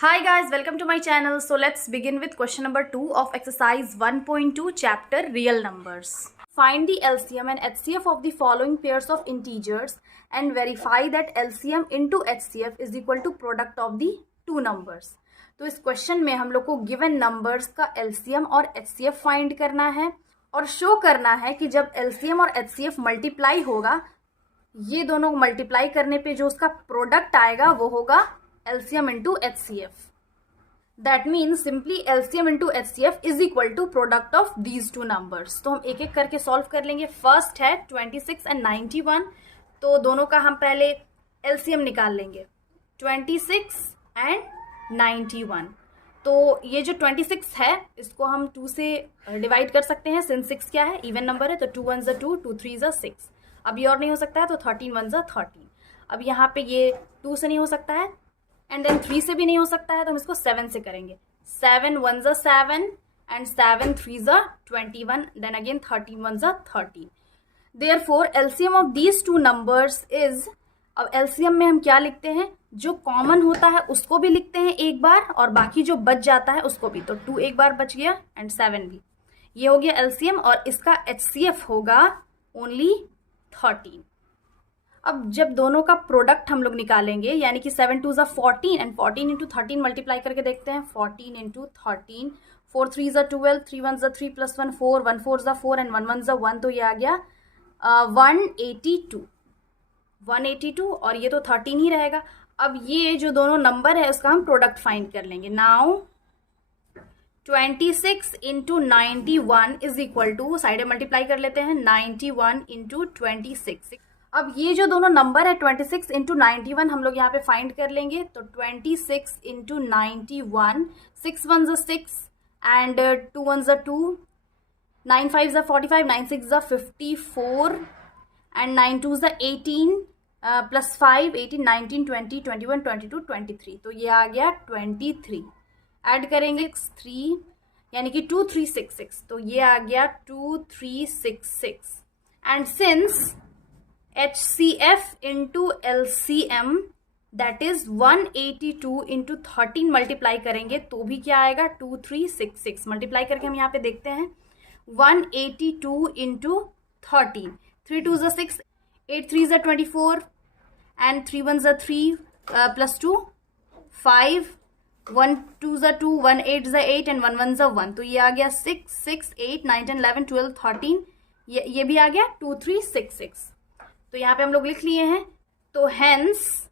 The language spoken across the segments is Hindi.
Hi guys, welcome to my channel. So let's begin with question number 2 of exercise 1.2 chapter real numbers. Find the LCM and HCF of the following pairs of integers and verify that LCM into HCF is equal to product of the two numbers. तो इस क्वेश्चन में हम लोग को गिवन नंबर्स का LCM और HCF फाइंड करना है और शो करना है कि जब LCM और HCF मल्टीप्लाई होगा, ये दोनों मल्टीप्लाई करने पे जो उसका प्रोडक्ट आएगा वो होगा LCM into HCF. That means simply LCM into HCF is equal to product of these two numbers. तो हम एक एक करके सॉल्व कर लेंगे. फर्स्ट है 26 and 91. तो दोनों का हम पहले LCM निकाल लेंगे. 26 and 91. तो ये जो 26 है इसको हम 2 से डिवाइड कर सकते हैं. सिंस 6 क्या है, इवन नंबर है, तो 2 1 2, 2 3 6. अब ये और नहीं हो सकता है तो 13 1 13. अब यहाँ पे ये 2 से नहीं हो सकता है एंड देन 3 से भी नहीं हो सकता है तो हम इसको 7 से करेंगे. 7 1 7 and 7 3 21, then again 13 1 13. Therefore LCM of these two numbers is, अब एलसीएम में हम क्या लिखते हैं, जो कॉमन होता है उसको भी लिखते हैं एक बार और बाकी जो बच जाता है उसको भी. तो 2 एक बार बच गया एंड 7 भी. ये हो गया एलसीएम और इसका एचसीएफ होगा ओनली 13. अब जब दोनों का प्रोडक्ट हम लोग निकालेंगे यानी कि 7 2 14 एंड 14 इंटू 13 मल्टीप्लाई करके देखते हैं. 14 इंटू 13, 4 3 12, 3 1 3 प्लस 1 4, 1 4 4 एंड 1 1 1. तो ये आ गया 182 और ये तो 13 ही रहेगा. अब ये जो दोनों नंबर है उसका हम प्रोडक्ट फाइंड कर लेंगे. Now 26 into 91 is equal to, side में मल्टीप्लाई कर लेते हैं, 91 इंटू 26. अब ये जो दोनों नंबर है 26 इंटू 91 हम लोग यहाँ पे फाइंड कर लेंगे. तो 26 इंटू 91, 6 1 6 एंड 2 1 2, 9 5 45, 9 6 54 एंड 9 2 18 प्लस 5 18 19 20 21 22 23. तो ये आ गया 23. ऐड करेंगे 3 यानी कि 2366. तो ये आ गया 2366. And since HCF into LCM that is 182 into 13 multiply करेंगे तो भी क्या आएगा, 2366. मल्टीप्लाई करके हम यहाँ पे देखते हैं. 182 इंटू 13, 3 2 6, 8 3 24 एंड 3 1 3 प्लस 2 5, 1 2 2, 1 8 8 एंड 1 1 1. तो ये आ गया 6 6 8 9 10 11 12 13. ये भी आ गया 2366. तो यहाँ पे हम लोग लिख लिए हैं. तो हेंस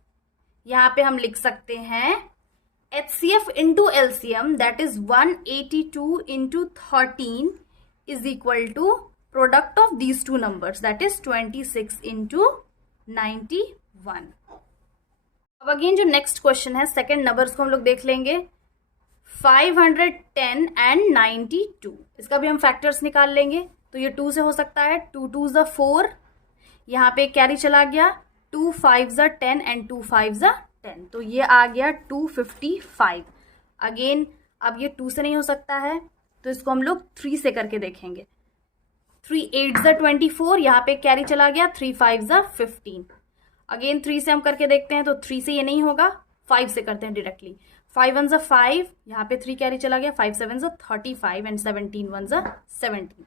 यहाँ पे हम लिख सकते हैं HCF into LCM that is 182 into 13 is equal to product of these two numbers that is 26 into 91. अब अगेन जो नेक्स्ट क्वेश्चन है सेकेंड नंबर को हम लोग देख लेंगे. 510 एंड 92, इसका भी हम फैक्टर्स निकाल लेंगे. तो ये 2 से हो सकता है. 2 2 4, यहाँ पे कैरी चला गया, 2 5 10 एंड 2 5 10. तो ये आ गया 255. अगेन अब ये 2 से नहीं हो सकता है तो इसको हम लोग 3 से करके देखेंगे. 3 8 24, यहाँ पे कैरी चला गया, 3 5 15. अगेन 3 से हम करके देखते हैं तो 3 से ये नहीं होगा, 5 से करते हैं डायरेक्टली. 5 1 5, यहाँ पे 3 कैरी चला गया, 5 7 35 एंड 17 1 17.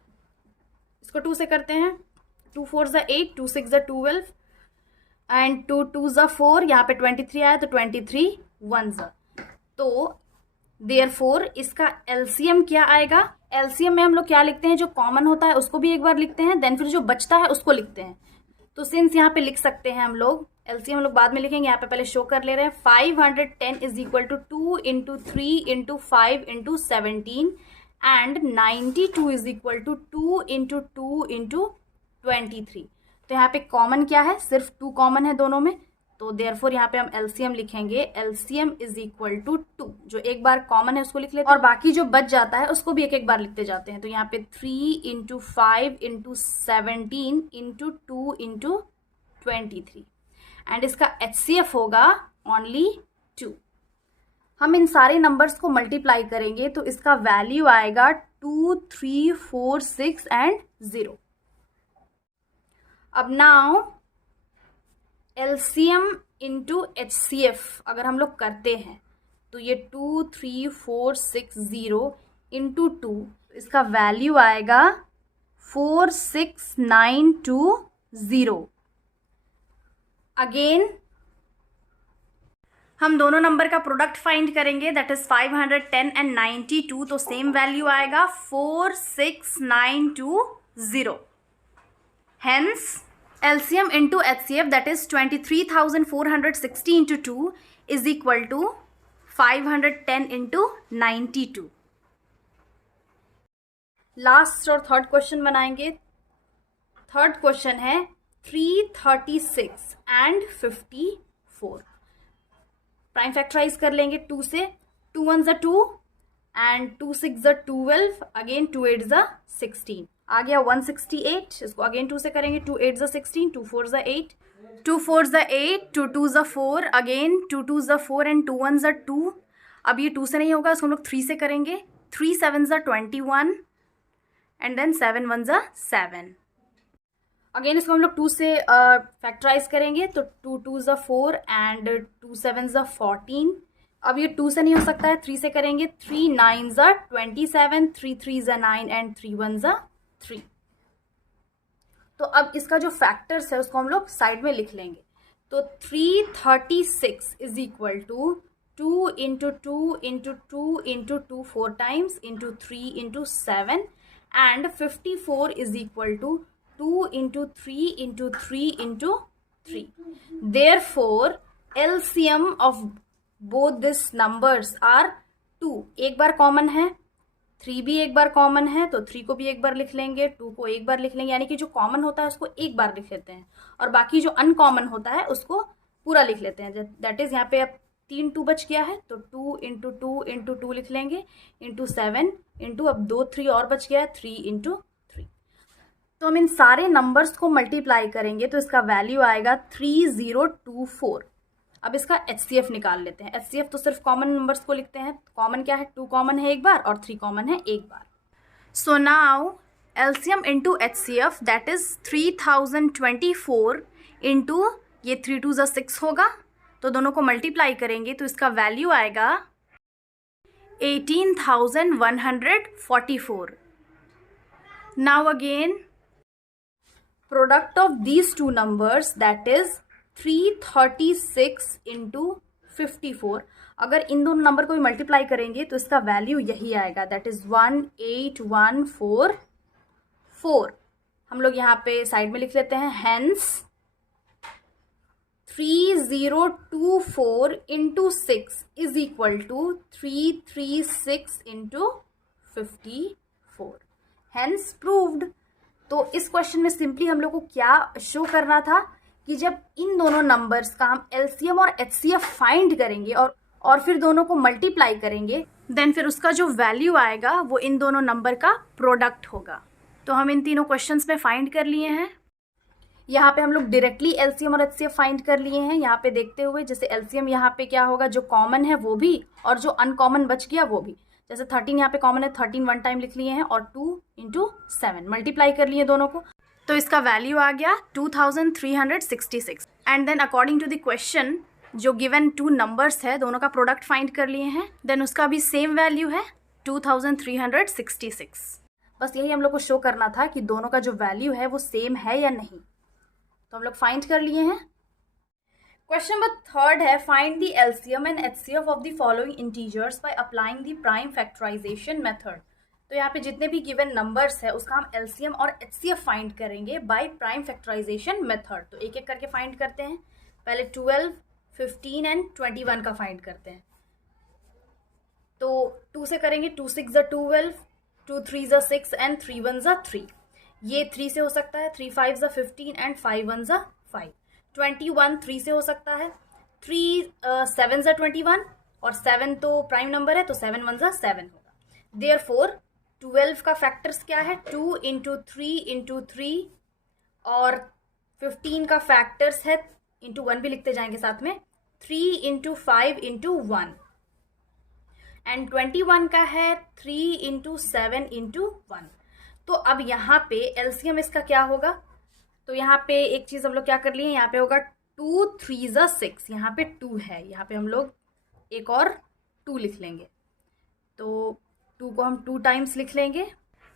इसको 2 से करते हैं. 2 4 8, 2 6 12 एंड 2 2 4, यहाँ पे 23 आया तो 23 1. तो देयरफॉर इसका एलसीएम क्या आएगा. एलसीएम में हम लोग क्या लिखते हैं, जो कॉमन होता है उसको भी एक बार लिखते हैं, देन फिर जो बचता है उसको लिखते हैं. तो सिंस यहाँ पे लिख सकते हैं हम लोग, एलसीएम हम लोग बाद में लिखेंगे, यहाँ पे पहले शो कर ले रहे हैं. 510 is equal to 2 into 3 into 5 into 17 and 92 is equal to 2 into 2 into 23. तो यहाँ पे कॉमन क्या है, सिर्फ 2 कॉमन है दोनों में. तो देयरफॉर यहाँ पे हम एलसीएम लिखेंगे. एलसीएम इज इक्वल टू 2, जो एक बार कॉमन है उसको लिख लेते हैं और बाकी जो बच जाता है उसको भी एक एक बार लिखते जाते हैं. तो यहाँ पे 3 into 5 into 17 into 2 into 23 and इसका HCF होगा ओनली 2. हम इन सारे नंबर्स को मल्टीप्लाई करेंगे तो इसका वैल्यू आएगा 2 3 4 6 एंड 0. अब नाउ LCM इंटू HCF अगर हम लोग करते हैं तो ये 23460 इंटू 2, इसका वैल्यू आएगा 46920। अगेन हम दोनों नंबर का प्रोडक्ट फाइंड करेंगे, दैट इज 510 एंड 92, तो सेम वैल्यू आएगा 46920। Hence LCM into HCF, that is 23,460 into 2 is equal to 510 into 92। Last और थर्ड क्वेश्चन बनाएंगे। थर्ड क्वेश्चन है 336 एंड 54। प्राइम फैक्टराइज कर लेंगे 2 से, 2 1 ज़ा 2 एंड 2 6 ज़ा 12, अगेन 2 8 ज़ा 16, आ गया 168। इसको अगेन 2 से करेंगे, 2 8 ज़ा 16, 2 4 ज़ा 8, 2 4 ज़ा 8, 2 2 ज़ा 4, अगेन 2 2 ज़ा 4 एंड 2 1 ज़ा 2। अब ये 2 से नहीं होगा, इसको हम लोग 3 से करेंगे, 3 7 ज़ा 21 एंड देन 7 1 ज़ा 7। अगेन इसको हम लोग 2 से फैक्टराइज करेंगे, तो 2 2 ज़ा 4 एंड 2 7 ज़ा 14। अब ये 2 से नहीं हो सकता है, 3 से करेंगे, 3 9 ज़ा 27, 3 3 ज़ा 9 एंड 3 1 ज़ा 3। तो अब इसका जो फैक्टर्स है उसको हम लोग साइड में लिख लेंगे। तो 336 is equal to 2 into 2 into 2 into 2 4 times into 3 into 7 and 54 is equal to 2 into 3 into 3 into 3. Therefore, LCM of both these numbers are 2. एक बार कॉमन है, 3 भी एक बार कॉमन है, तो 3 को भी एक बार लिख लेंगे, 2 को एक बार लिख लेंगे, यानी कि जो कॉमन होता है उसको एक बार लिख लेते हैं और बाकी जो अनकॉमन होता है उसको पूरा लिख लेते हैं। दैट इज यहाँ पे अब 3 2 बच गया है, तो 2 इंटू 2 इंटू 2 लिख लेंगे, इंटू 7 इंटू अब 2 3 और बच गया है, 3 इंटू 3। तो हम इन सारे नंबर्स को मल्टीप्लाई करेंगे तो इसका वैल्यू आएगा 3024। अब इसका HCF निकाल लेते हैं। HCF तो सिर्फ कॉमन नंबर्स को लिखते हैं। कॉमन क्या है, 2 कॉमन है एक बार और 3 कॉमन है एक बार। So now LCM into HCF that is 3024 into ये 3 2 ज़ा 6 होगा, तो दोनों को मल्टीप्लाई करेंगे तो इसका वैल्यू आएगा 18,144। Now again product of these two numbers, that is 336 into 54। अगर इन दोनों नंबर को भी मल्टीप्लाई करेंगे तो इसका वैल्यू यही आएगा, दैट इज 18144। हम लोग यहाँ पे साइड में लिख लेते हैं, hence 3024 into 6 is equal to 336 into 54। Hence proved. तो इस क्वेश्चन में सिंपली हम लोग को क्या शो करना था कि जब इन दोनों नंबर्स का हम LCM और HCF फाइंड करेंगे और फिर दोनों को मल्टीप्लाई करेंगे, देन फिर उसका जो वैल्यू आएगा वो इन दोनों नंबर का प्रोडक्ट होगा। तो हम इन तीनों क्वेश्चंस में फाइंड कर लिए हैं। यहाँ पे हम लोग डायरेक्टली LCM और HCF फाइंड कर लिए हैं। यहाँ पे देखते हुए जैसे LCM यहाँ पे क्या होगा, जो कॉमन है वो भी और जो अनकॉमन बच गया वो भी। जैसे 13 यहाँ पे कॉमन है, 13 वन टाइम लिख लिए हैं और 2 इंटू 7 मल्टीप्लाई कर लिए दोनों को, तो इसका वैल्यू आ गया 2366। And then according to the question जो गिवन 2 नंबर्स है दोनों का प्रोडक्ट फाइंड कर लिए हैं, देन उसका भी सेम वैल्यू है 2366। बस यही हम लोग को शो करना था कि दोनों का जो वैल्यू है वो सेम है या नहीं। तो हम लोग फाइंड कर लिए हैं। क्वेश्चन नंबर थर्ड है, find the LCM and HCF of the following integers by applying the prime factorisation method. तो यहाँ पे जितने भी गिवन नंबर्स है उसका हम LCM और HCF फाइंड करेंगे बाय प्राइम फैक्टराइजेशन मेथड। तो एक एक करके फाइंड करते हैं। पहले 12, 15 एंड 21 का फाइंड करते हैं। तो 2 से करेंगे, 2 6 ज़ा 12, 2 3 ज़ा 6 एंड 3 1 ज़ा 3। ये 3 से हो सकता है, 3 5 ज़ा 15 एंड 5 1 ज़ा 5। 21 3 से हो सकता है, 3 7 ज़ा 21 और 7 तो प्राइम नंबर है तो 7 1 ज़ा 7 होगा। देयरफॉर 12 का फैक्टर्स क्या है, 2 इंटू 3 इंटू 3 और 15 का फैक्टर्स है, इंटू 1 भी लिखते जाएंगे साथ में, 3 इंटू 5 इंटू 1 एंड 21 का है 3 इंटू 7 इंटू 1। तो अब यहाँ पे LCM इसका क्या होगा, तो यहाँ पे एक चीज़ हम लोग क्या कर लिए, यहाँ पे होगा 2 3 ज़ा 6, यहाँ पे 2 है, यहाँ पे हम लोग एक और 2 लिख लेंगे, तो 2 को हम 2 टाइम्स लिख लेंगे।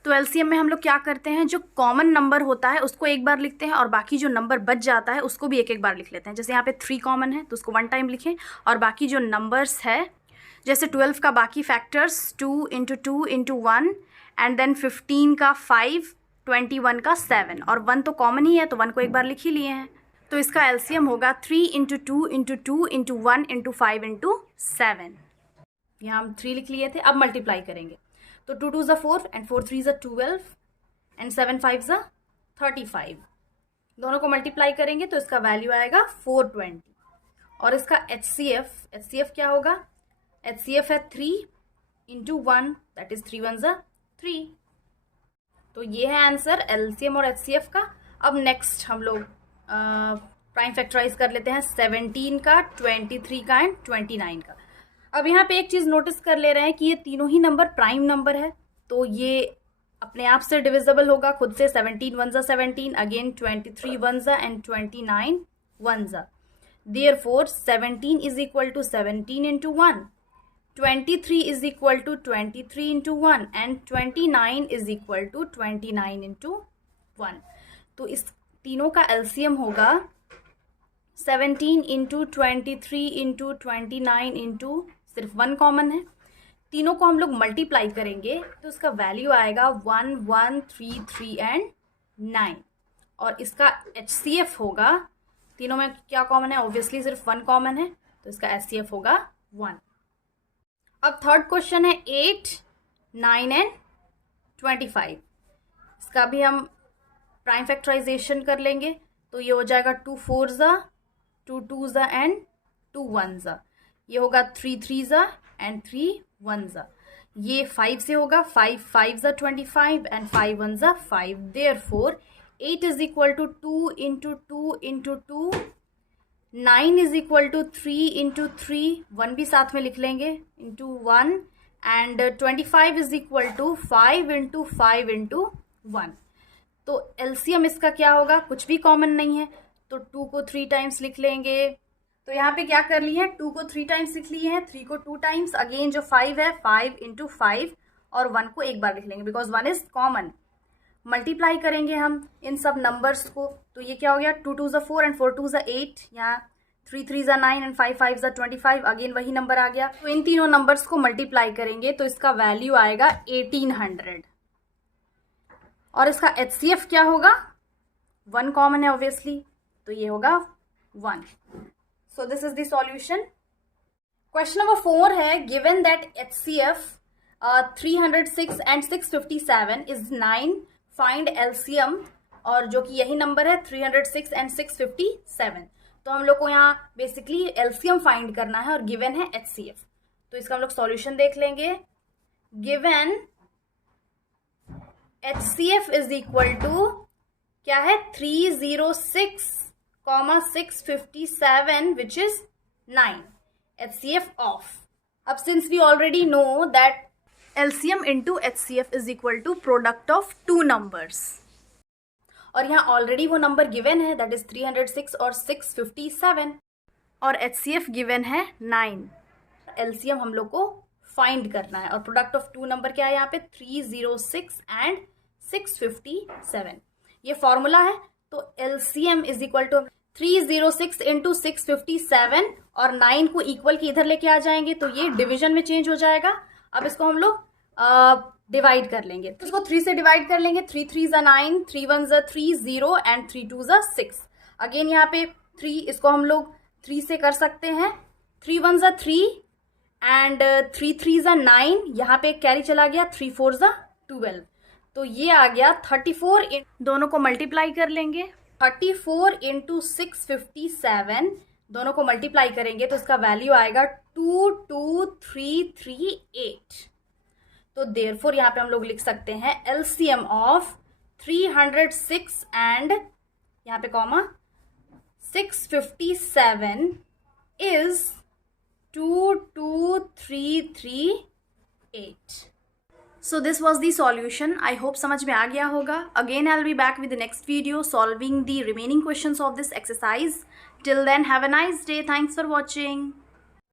तो एलसीएम में हम लोग क्या करते हैं, जो कॉमन नंबर होता है उसको एक बार लिखते हैं और बाकी जो नंबर बच जाता है उसको भी एक एक बार लिख लेते हैं। जैसे यहाँ पे 3 कॉमन है तो उसको 1 टाइम लिखें, और बाकी जो नंबर्स है जैसे 12 का बाकी फैक्टर्स 2 इंटू 2 इंटू 1, एंड देन 15 का 5, 21 का 7, और 1 तो कॉमन ही है तो 1 को एक बार लिख ही लिए हैं। तो इसका एलसीएम होगा 3 इंटू 2 इंटू 2 इंटू 1 इंटू 5 इंटू 7। यहाँ हम 3 लिख लिए थे, अब मल्टीप्लाई करेंगे तो 2 2 4 एंड 4 3 12 एंड 7 5 35। दोनों को मल्टीप्लाई करेंगे तो इसका वैल्यू आएगा 420। और इसका एचसीएफ क्या होगा, एचसीएफ है 3 इंटू 1, दैट इज 3 1 3। तो ये है आंसर एलसीएम और एचसीएफ का। अब नेक्स्ट हम लोग प्राइम फैक्टराइज कर लेते हैं 17 का, 23 का एंड 29 का। अब यहाँ पे एक चीज़ नोटिस कर ले रहे हैं कि ये तीनों ही नंबर प्राइम नंबर है, तो ये अपने आप से डिविजिबल होगा खुद से। 17 1 17, again 23 1 and 29 1। Therefore 17 is equal to 17 into 1, 23 is equal to 23 into 1 and 29 is equal to 29 into 1। तो इस तीनों का एलसीएम होगा 17 इंटू 23 इंटू 29 इंटू, सिर्फ 1 कॉमन है, तीनों को हम लोग मल्टीप्लाई करेंगे तो उसका वैल्यू आएगा 1 1 3 3 एंड 9। और इसका एचसीएफ होगा, तीनों में क्या कॉमन है, ऑब्वियसली सिर्फ 1 कॉमन है, तो इसका एचसीएफ होगा 1। अब थर्ड क्वेश्चन है 8 9 एंड 25। इसका भी हम प्राइम फैक्टराइजेशन कर लेंगे तो ये हो जाएगा 2 4 2 2 एंड 2 1। ये होगा 3 3 एंड 3 1। ये 5 से होगा, 5 5 25 and 5 1 5। Therefore 8 is equal to 2 into 2 into 2, 9 is equal to 3 into 3, 1 भी साथ में लिख लेंगे, into 1, and 25 is equal to 5 into 5 into 1। तो एलसीएम इसका क्या होगा, कुछ भी कॉमन नहीं है तो 2 को 3 टाइम्स लिख लेंगे। तो यहाँ पे क्या कर लिए हैं, 2 को 3 टाइम्स लिख लिए हैं, 3 को 2 टाइम्स, अगेन जो 5 है 5 इंटू 5, और 1 को एक बार लिख लेंगे बिकॉज 1 इज कॉमन। मल्टीप्लाई करेंगे हम इन सब नंबर्स को तो ये क्या हो गया, 2 2 4 एंड 4 2 8, यहाँ 3 3 9 एंड 5 5 25, अगेन वही नंबर आ गया। तो इन तीनों नंबर्स को मल्टीप्लाई करेंगे तो इसका वैल्यू आएगा 1800। और इसका एचसीएफ क्या होगा, 1 कॉमन है ऑब्वियसली, तो ये होगा 1। So this is the solution. Question number 4 है, given that HCF 306 and 657 is 9, find LCM, और जो कि यही नंबर है 306 एंड 657। तो हम लोग को यहाँ बेसिकली एलसीएम फाइंड करना है और गिवन है एचसीएफ। तो इसका हम लोग सॉल्यूशन देख लेंगे। Given HCF is equal to क्या है, 306, 657 विच इज 9, HCF ऑफ। अब since we already know that LCM into HCF is equal to product of 2 numbers, और यहाँ ऑलरेडी वो नंबर गिवन है दैट इज 306 और 657, और HCF गिवन है 9। LCM हम लोग को फाइंड करना है और प्रोडक्ट ऑफ 2 नंबर क्या है यहाँ पे, 306 एंड 657। ये फॉर्मूला है। तो LCM is equal to 306 into 657 और 9 को इक्वल के इधर लेके आ जाएंगे तो ये डिवीजन में चेंज हो जाएगा। अब इसको हम लोग डिवाइड कर लेंगे, तो इसको 3 से डिवाइड कर लेंगे। 3 3 9, 3 1 3 0 एंड 3 2 6। अगेन यहाँ पे 3, इसको हम लोग 3 से कर सकते हैं। 3 1 3 एंड 3 3 9, यहाँ पे कैरी चला गया, 3 4 12, तो ये आ गया 34। दोनों को मल्टीप्लाई कर लेंगे, 34 इंटू 657, दोनों को मल्टीप्लाई करेंगे तो इसका वैल्यू आएगा 22338। तो देयरफॉर यहाँ पे हम लोग लिख सकते हैं एलसीएम ऑफ 306 एंड यहाँ पे comma 657 is 22338। So this was the solution. I hope समझ में आ गया होगा. Again I'll be back with the next video solving the remaining questions of this exercise. Till then, have a nice day. Thanks for watching.